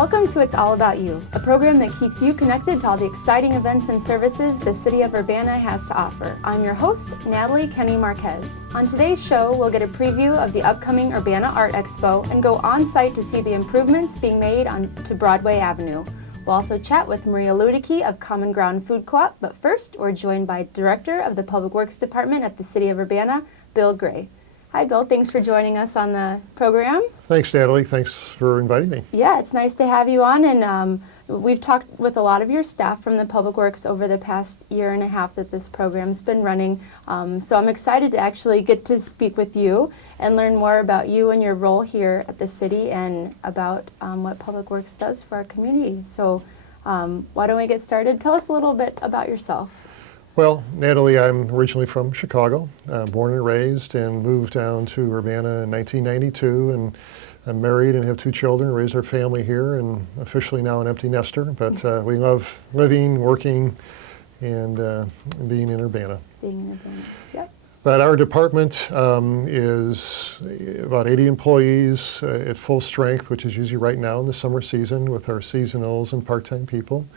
Welcome to It's All About You, a program that keeps you connected to all the exciting events and services the City of Urbana has to offer. I'm your host, Natalie KennyMarquez. On today's show, we'll get a preview of the upcoming Urbana Art Expo and go on-site to see the improvements being made to Broadway Avenue. We'll also chat with Maria Ludicky of Common Ground Food Co-op, but first, we're joined by Director of the Public Works Department at the City of Urbana, Bill Gray. Hi, Bill. Thanks for joining us on the program. Thanks, Natalie. Thanks for inviting me. Yeah, it's nice to have you on, and we've talked with a lot of your staff from the Public Works over the past year and a half that this program's been running. So I'm excited to actually get to speak with you and learn more about you and your role here at the city and about what Public Works does for our community. So why don't we get started? Tell us a little bit about yourself. Well, Natalie, I'm originally from Chicago, born and raised, and moved down to Urbana in 1992, and I'm married and have 2 children, raised our family here, and officially now an empty nester, but we love living, working, and being in Urbana. Being in Urbana, yep. But our department is about 80 employees at full strength, which is usually right now in the summer season with our seasonals and part-time people.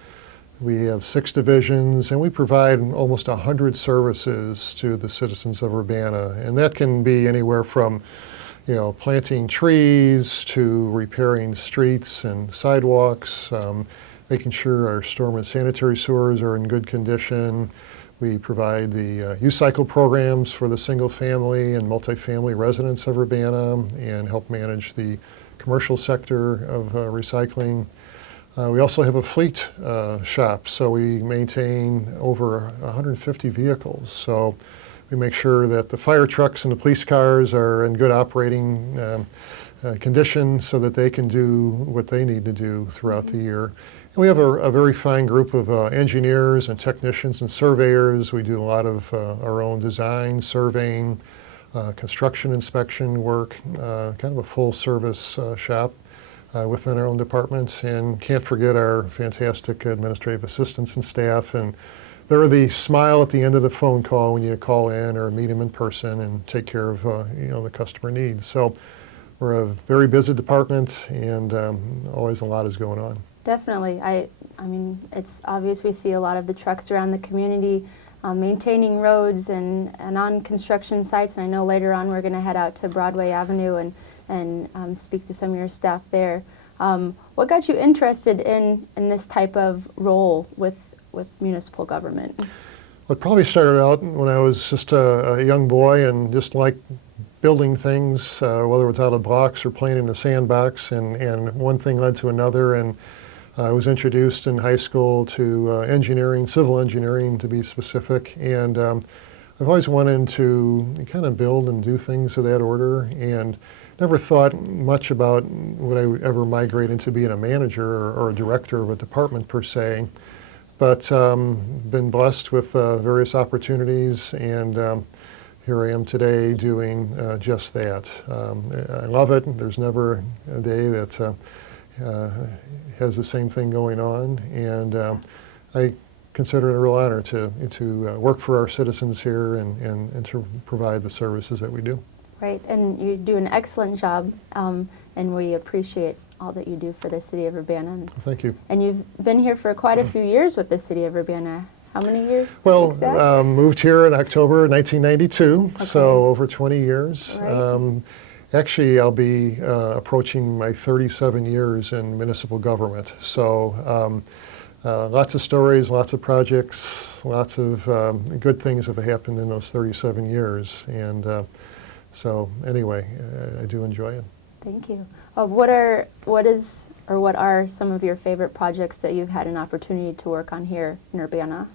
We have 6 divisions, and we provide almost 100 services to the citizens of Urbana, and that can be anywhere from, planting trees to repairing streets and sidewalks, making sure our storm and sanitary sewers are in good condition. We provide the youth cycle programs for the single-family and multifamily residents of Urbana, and help manage the commercial sector of recycling. We also have a fleet shop, so we maintain over 150 vehicles. So we make sure that the fire trucks and the police cars are in good operating condition so that they can do what they need to do throughout the year. And we have a very fine group of engineers and technicians and surveyors. We do a lot of our own design, surveying, construction inspection work, kind of a full-service shop. Within our own department, and can't forget our fantastic administrative assistants and staff, and they're the smile at the end of the phone call when you call in or meet them in person and take care of the customer needs. So we're a very busy department, and always a lot is going on. Definitely. I mean, it's obvious we see a lot of the trucks around the community maintaining roads and on construction sites, and I know later on we're going to head out to Broadway Avenue and speak to some of your staff there. What got you interested in this type of role with municipal government? Well, it probably started out when I was just a young boy and just liked building things, whether it was out of blocks or playing in the sandbox, and one thing led to another, and I was introduced in high school to engineering, civil engineering to be specific, and I've always wanted to kind of build and do things of that order, and never thought much about would I ever migrate into being a manager or a director of a department per se, but been blessed with various opportunities, and here I am today doing just that. I love it. There's never a day that has the same thing going on, and I consider it a real honor to work for our citizens here and to provide the services that we do. Right, and you do an excellent job, and we appreciate all that you do for the City of Urbana. Thank you. And you've been here for quite a few years with the City of Urbana. How many years? Well, moved here in October 1992, okay. So over 20 years. Right. Actually, I'll be approaching my 37 years in municipal government. So lots of stories, lots of projects, lots of good things have happened in those 37 years. And so anyway, I do enjoy it. Thank you. What are some of your favorite projects that you've had an opportunity to work on here in Urbana?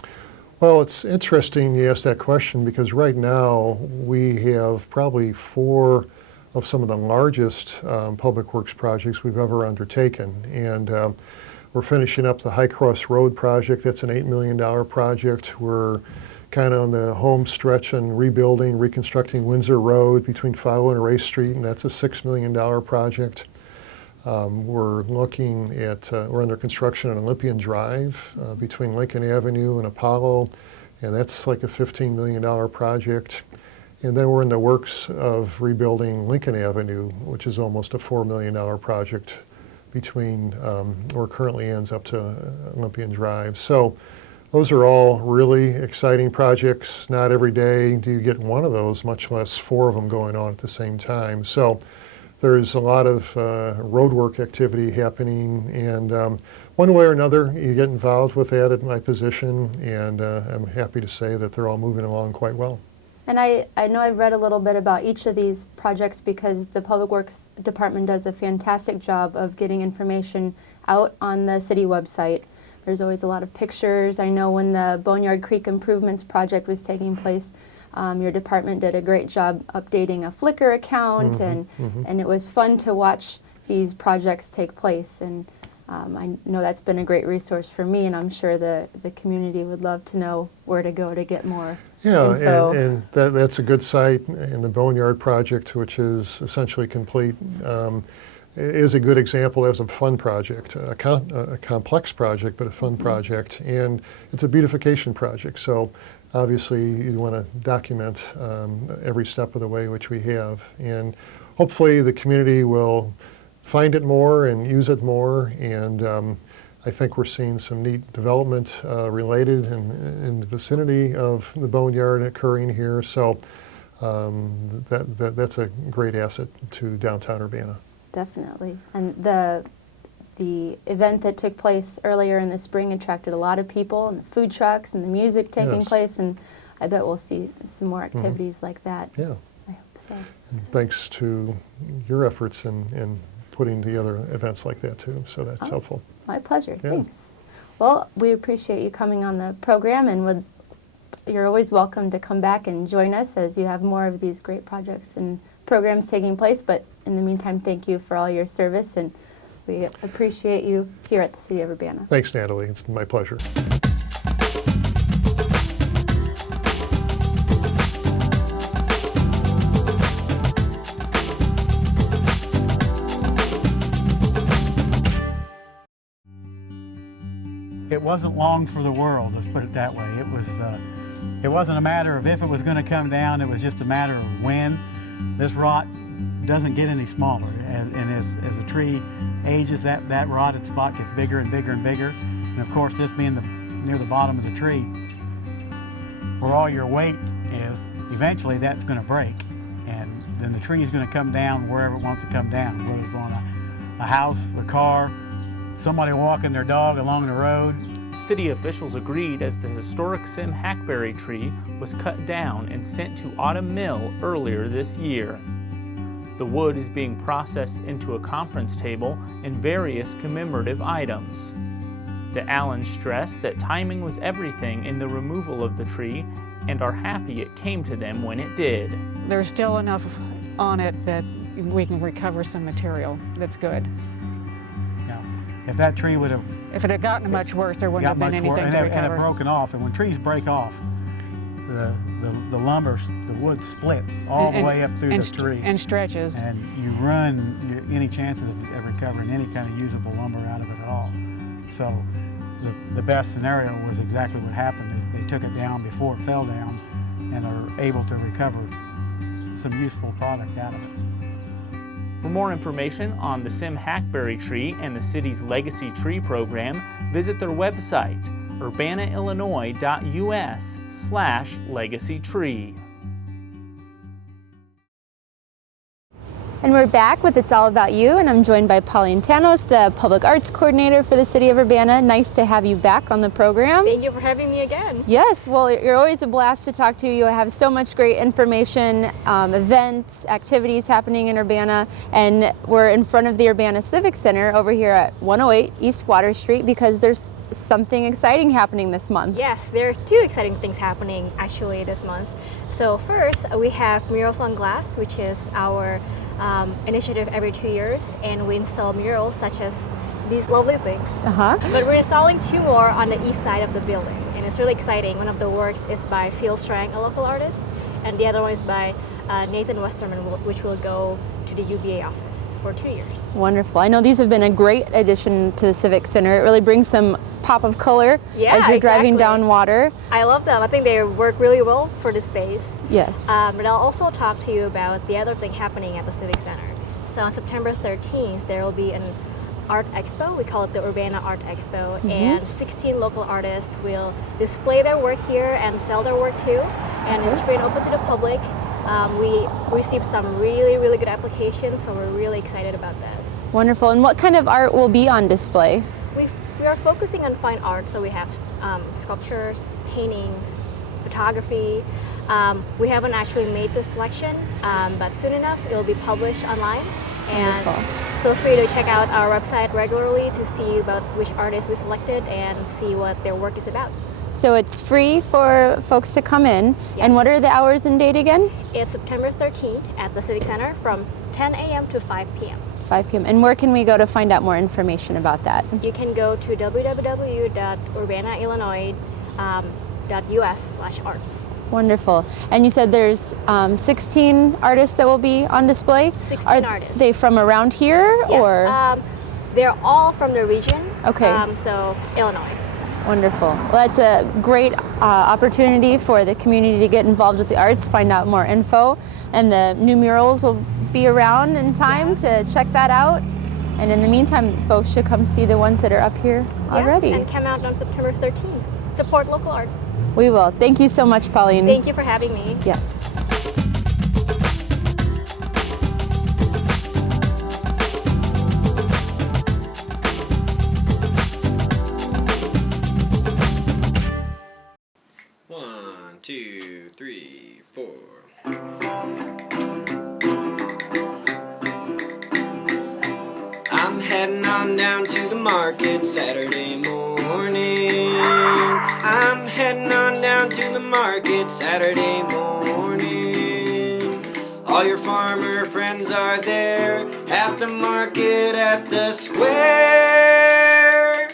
Well, it's interesting you ask that question, because right now we have probably 4 of some of the largest public works projects we've ever undertaken. And we're finishing up the High Cross Road project. That's an $8 million project. We're kind of on the home stretch and reconstructing Windsor Road between Fowler and Race Street, and that's a $6 million project. We're looking at, we're under construction on Olympian Drive between Lincoln Avenue and Apollo, and that's like a $15 million project. And then we're in the works of rebuilding Lincoln Avenue, which is almost a $4 million project between where it currently ends up to Olympian Drive. So those are all really exciting projects. Not every day do you get one of those, much less 4 of them going on at the same time. So there's a lot of roadwork activity happening, and one way or another you get involved with that at my position, and I'm happy to say that they're all moving along quite well. And I know I've read a little bit about each of these projects because the Public Works Department does a fantastic job of getting information out on the city website. There's always a lot of pictures. I know when the Boneyard Creek Improvements project was taking place, your department did a great job updating a Flickr account, and it was fun to watch these projects take place. And I know that's been a great resource for me, and I'm sure the community would love to know where to go to get more info. And that's a good site. And the Boneyard project, which is essentially complete, is a good example as a fun project, a complex project, but a fun project. And it's a beautification project. So obviously you want to document every step of the way, which we have. And hopefully the community will find it more and use it more. And I think we're seeing some neat development related in the vicinity of the Boneyard occurring here. So that's a great asset to downtown Urbana. Definitely. And the event that took place earlier in the spring attracted a lot of people, and the food trucks and the music taking place, and I bet we'll see some more activities like that. Yeah. I hope so. And thanks to your efforts in putting together events like that too, so that's helpful. My pleasure. Yeah. Thanks. Well, we appreciate you coming on the program, and you're always welcome to come back and join us as you have more of these great projects and programs taking place. But in the meantime, thank you for all your service, and we appreciate you here at the City of Urbana. Thanks, Natalie. It's my pleasure. It wasn't long for the world, let's put it that way. It wasn't a matter of if it was going to come down, it was just a matter of when. This rot doesn't get any smaller. As a tree ages, that rotted spot gets bigger and bigger and bigger. And of course, this being near the bottom of the tree, where all your weight is, eventually that's going to break. And then the tree is going to come down wherever it wants to come down, whether it's on a house, a car, somebody walking their dog along the road. City officials agreed as the historic Sim hackberry tree was cut down and sent to Autumn Mill earlier this year. The wood is being processed into a conference table and various commemorative items. The Allens stressed that timing was everything in the removal of the tree and are happy it came to them when it did. There's still enough on it that we can recover some material that's good. If that tree would have... If it had gotten much worse, there wouldn't have been anything to recover. And it broken off, and when trees break off, the lumber, the wood splits all the way up through the tree. And stretches. And you run any chances of recovering any kind of usable lumber out of it at all. So the best scenario was exactly what happened. They took it down before it fell down and are able to recover some useful product out of it. For more information on the Sim hackberry tree and the city's Legacy Tree program, visit their website, urbanaillinois.us/legacytree. And we're back with It's All About You, and I'm joined by Pauline Tanos, the Public Arts Coordinator for the City of Urbana. Nice to have you back on the program. Thank you for having me again. Yes, well, you're always a blast to talk to. You have so much great information, events, activities happening in Urbana, and we're in front of the Urbana Civic Center over here at 108 East Water Street because there's something exciting happening this month. Yes, there are two exciting things happening actually this month. So first, we have Murals on Glass, which is our initiative every 2 years, and we install murals such as these lovely things. But we're installing 2 more on the east side of the building, and it's really exciting. One of the works is by Phil Strang, a local artist, and the other one is by Nathan Westerman, which will go to the UVA office for 2 years. Wonderful. I know these have been a great addition to the Civic Center. It really brings some pop of color as you're driving down water. I love them. I think they work really well for the space. Yes. But I'll also talk to you about the other thing happening at the Civic Center. So on September 13th, there will be an Art Expo. We call it the Urbana Art Expo, and 16 local artists will display their work here and sell their work too. And it's free and open to the public. We received some really good applications, so we're really excited about this. Wonderful. And what kind of art will be on display? We are focusing on fine art, so we have sculptures, paintings, photography. We haven't actually made this selection, but soon enough it will be published online. And feel free to check out our website regularly to see about which artists we selected and see what their work is about. So it's free for folks to come in. Yes. And what are the hours and date again? It's September 13th at the Civic Center from 10 a.m. to 5 p.m. 5 p.m. And where can we go to find out more information about that? You can go to www.urbanaillinois.us/arts. Wonderful. And you said there's 16 artists that will be on display? 16 artists. Are they from around here? Yes, or? they're all from the region. Okay. So Illinois. Wonderful. Well, that's a great opportunity for the community to get involved with the arts, find out more info, and the new murals will be around in time to check that out. And in the meantime, folks should come see the ones that are up here already. Yes, and come out on September 13th. Support local art. We will. Thank you so much, Pauline. Thank you for having me. Yes. One, two, three, four. I'm heading on down to the market Saturday morning. I'm heading on down to the market Saturday morning. All your farmer friends are there at the market at the square.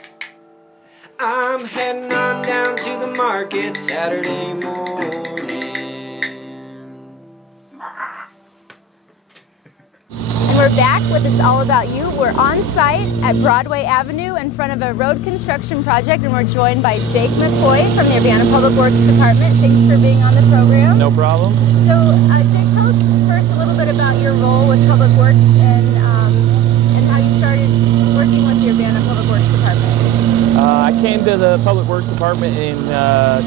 I'm heading on down to the market Saturday morning. And we're back with It's All About You. We're on site at Broadway Avenue in front of a road construction project, and we're joined by Jake McCoy from the Urbana Public Works Department. Thanks for being on the program. No problem. So, Jake, tell us first a little bit about your role with Public Works and how you started working with the Urbana Public Works Department. I came to the Public Works Department in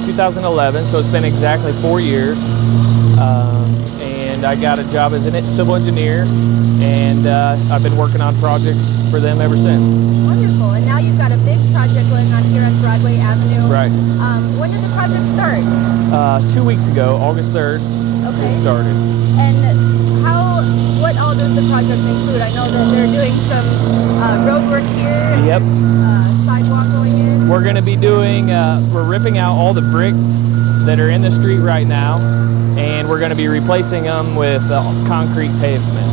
2011, so it's been exactly 4 years. And I got a job as a civil engineer, and I've been working on projects for them ever since. Wonderful. And now you've got a big project going on here on Broadway Avenue. Right. When did the project start? 2 weeks ago, August 3rd, it started. And what all does the project include? I know that they're doing some road work here. Yep. Sidewalk going in. We're going to be doing, we're ripping out all the bricks that are in the street right now, and we're going to be replacing them with concrete pavement.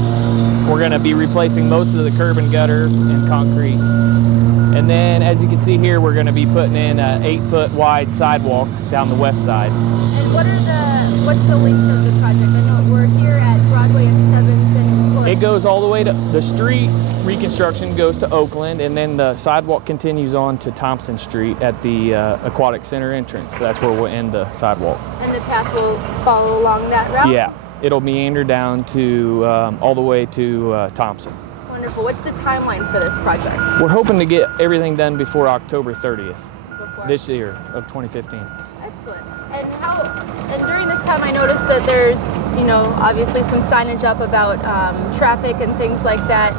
We're going to be replacing most of the curb and gutter and concrete. And then, as you can see here, we're going to be putting in an 8-foot wide sidewalk down the west side. And what's the length of the project? I know we're here at Broadway and 7th and It goes all the way to the street reconstruction goes to Oakland, and then the sidewalk continues on to Thompson Street at the Aquatic Center entrance. So that's where we'll end the sidewalk. And the path will follow along that route? Yeah, it'll meander down to all the way to Thompson. Wonderful. What's the timeline for this project? We're hoping to get everything done before October 30th this year of 2015. Excellent. And during this time I noticed that there's, obviously some signage up about traffic and things like that.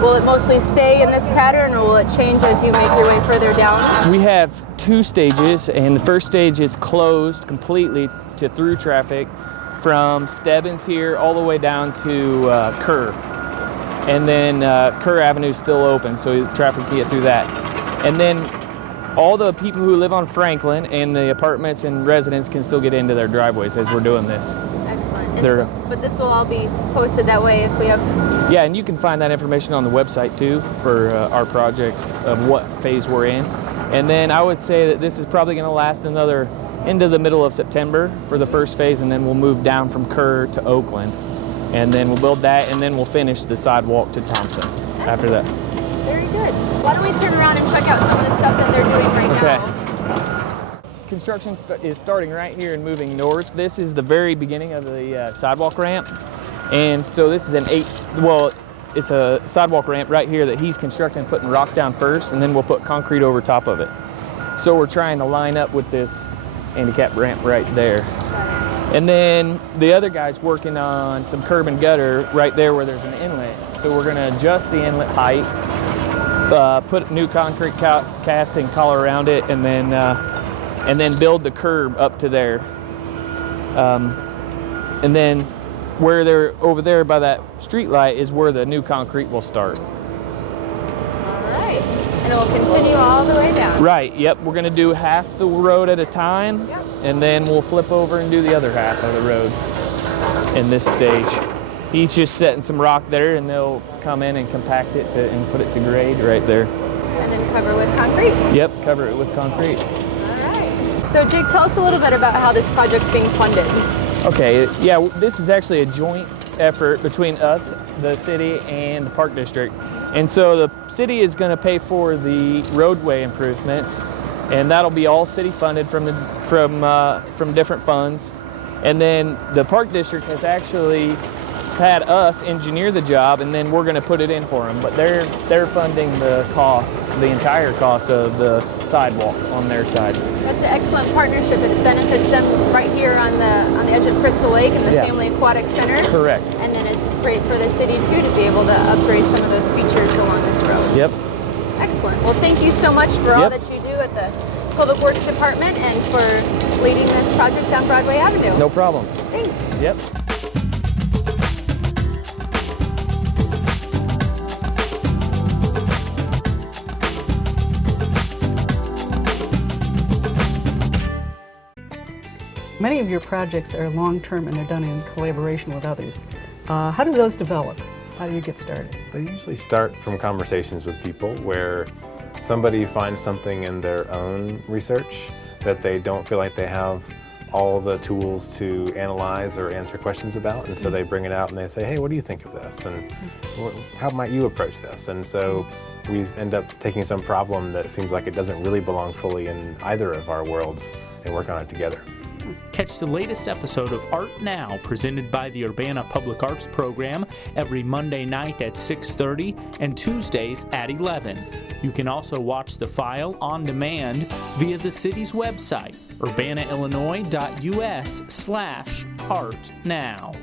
Will it mostly stay in this pattern, or will it change as you make your way further down? We have 2 stages, and the first stage is closed completely to through traffic from Stebbins here all the way down to Kerr. And then Kerr Avenue is still open, so traffic can get through that. And then all the people who live on Franklin and the apartments and residents can still get into their driveways as we're doing this. Excellent. But this will all be posted that way if we have... Yeah, and you can find that information on the website too for our projects of what phase we're in. And then I would say that this is probably going to last into the middle of September for the first phase, and then we'll move down from Kerr to Oakland. And then we'll build that, and then we'll finish the sidewalk to Thompson after that. Very good. Why don't we turn around and check out some of the stuff that they're doing right now? Construction is starting right here and moving north. This is the very beginning of the sidewalk ramp. And so this is it's a sidewalk ramp right here that he's constructing, putting rock down first, and then we'll put concrete over top of it. So we're trying to line up with this handicap ramp right there. And then the other guy's working on some curb and gutter right there where there's an inlet. So we're going to adjust the inlet height, put new concrete casting collar around it, and then build the curb up to there. And then where they're over there by that street light is where the new concrete will start. All right. And it will continue all the way down. Right, yep. We're going to do half the road at a time, Yep. and then we'll flip over and do the other half of the road in this stage. He's just setting some rock there, and they'll come in and compact it and put it to grade right there. And then cover with concrete. Yep, cover it with concrete. All right. So Jake, tell us a little bit about how this project's being funded. Okay, yeah, this is actually a joint effort between us, the city, and the Park District. And so the city is going to pay for the roadway improvements, and that'll be all city funded from different funds. And then the Park District has actually had us engineer the job, and then we're going to put it in for them. But they're funding the cost, the entire cost of the sidewalk on their side. That's an excellent partnership. It benefits them right here on the edge of Crystal Lake and the Yeah. Family Aquatic Center. Correct. And then it's great for the city too to be able to upgrade some of those features along this road. Yep. Excellent. Well, thank you so much for all Yep. that you do at the Public Works Department and for leading this project down Broadway Avenue. No problem. Thanks. Yep. Many of your projects are long-term and they're done in collaboration with others. How do those develop? How do you get started? They usually start from conversations with people where somebody finds something in their own research that they don't feel like they have all the tools to analyze or answer questions about, and so they bring it out and they say, hey, what do you think of this? And how might you approach this? And so we end up taking some problem that seems like it doesn't really belong fully in either of our worlds and work on it together. Catch the latest episode of Art Now, presented by the Urbana Public Arts Program, every Monday night at 6:30 and Tuesdays at 11. You can also watch the file on demand via the city's website, urbanaillinois.us/artnow.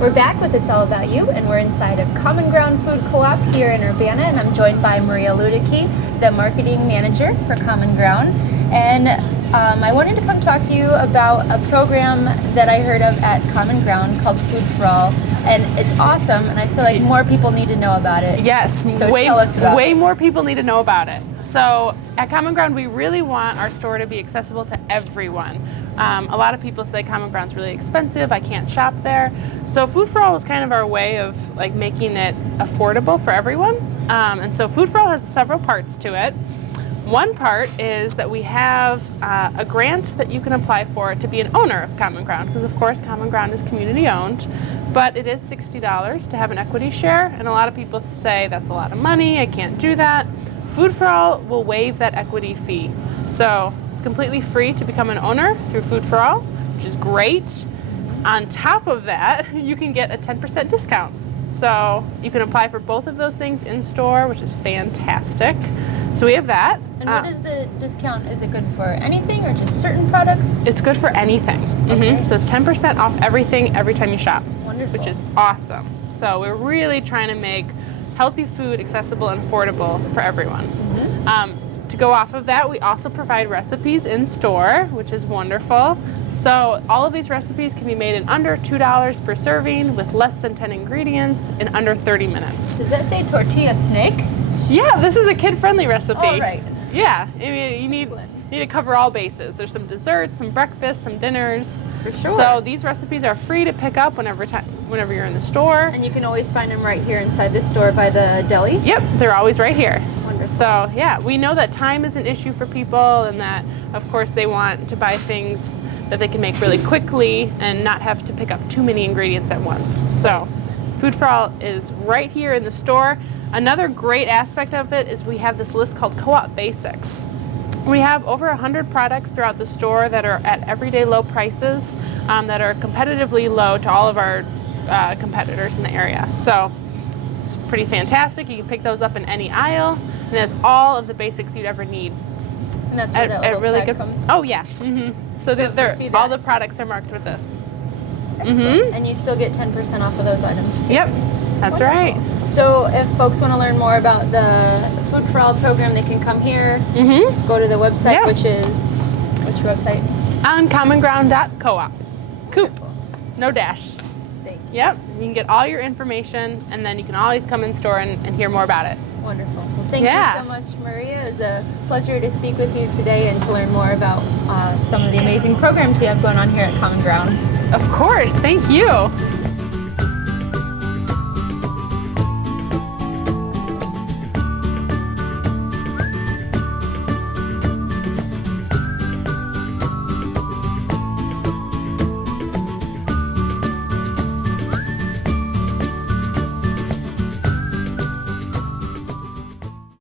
We're back with It's All About You, and we're inside of Common Ground Food Co-op here in Urbana, and I'm joined by Maria Ludicky, the marketing manager for Common Ground. And I wanted to come talk to you about a program that I heard of at Common Ground called Food for All, and it's awesome, and I feel like more people need to know about it. Yes, So tell us about way it. more people need to know about it. So at Common Ground, we really want our store to be accessible to everyone. A lot of people say Common Ground's really expensive, I can't shop there. So Food for All was kind of our way of like making it affordable for everyone. And so Food for All has several parts to it. One part is that we have a grant that you can apply for to be an owner of Common Ground, because of course Common Ground is community owned, but it is $60 to have an equity share, and a lot of people say that's a lot of money, I can't do that. Food for All will waive that equity fee. So it's completely free to become an owner through Food for All, which is great. On top of that, you can get a 10% discount. So you can apply for both of those things in store, which is fantastic. So we have that. And what is the discount? Is it good for anything or just certain products? It's good for anything. Okay. So it's 10% off everything every time you shop. Wonderful. Which is awesome. So we're really trying to make healthy food accessible and affordable for everyone. To go off of that, we also provide recipes in store, which is wonderful. So all of these recipes can be made in under $2 per serving with less than 10 ingredients in under 30 minutes. Does that say tortilla snake? Yeah, this is a kid-friendly recipe. All right. Yeah, I mean, you need Excellent. to cover all bases. There's some desserts, some breakfasts, some dinners. For sure. So these recipes are free to pick up whenever you're in the store. And you can always find them right here inside the store by the deli? Yep, they're always right here. Wonderful. So yeah, we know that time is an issue for people, and that of course they want to buy things that they can make really quickly and not have to pick up too many ingredients at once. So Food for All is right here in the store. Another great aspect of it is we have this list called Co-op Basics. We have over 100 products throughout the store that are at everyday low prices, that are competitively low to all of our competitors in the area. So it's pretty fantastic. You can pick those up in any aisle, and it has all of the basics you'd ever need. And that's where that little really tag good. comes. Oh yeah. So, So if you see all that- the products are marked with this. Excellent. And you still get 10% off of those items too. Yep, that's right. So if folks want to learn more about the Food for All program, they can come here, go to the website, Yeah. which is, what's your website? On commonground.coop. Coop. No dash. Thank you. Yep. You can get all your information, and then you can always come in store and hear more about it. Wonderful. Well, thank Yeah. you so much, Maria. It was a pleasure to speak with you today and to learn more about some of the amazing programs you have going on here at Common Ground. Of course. Thank you.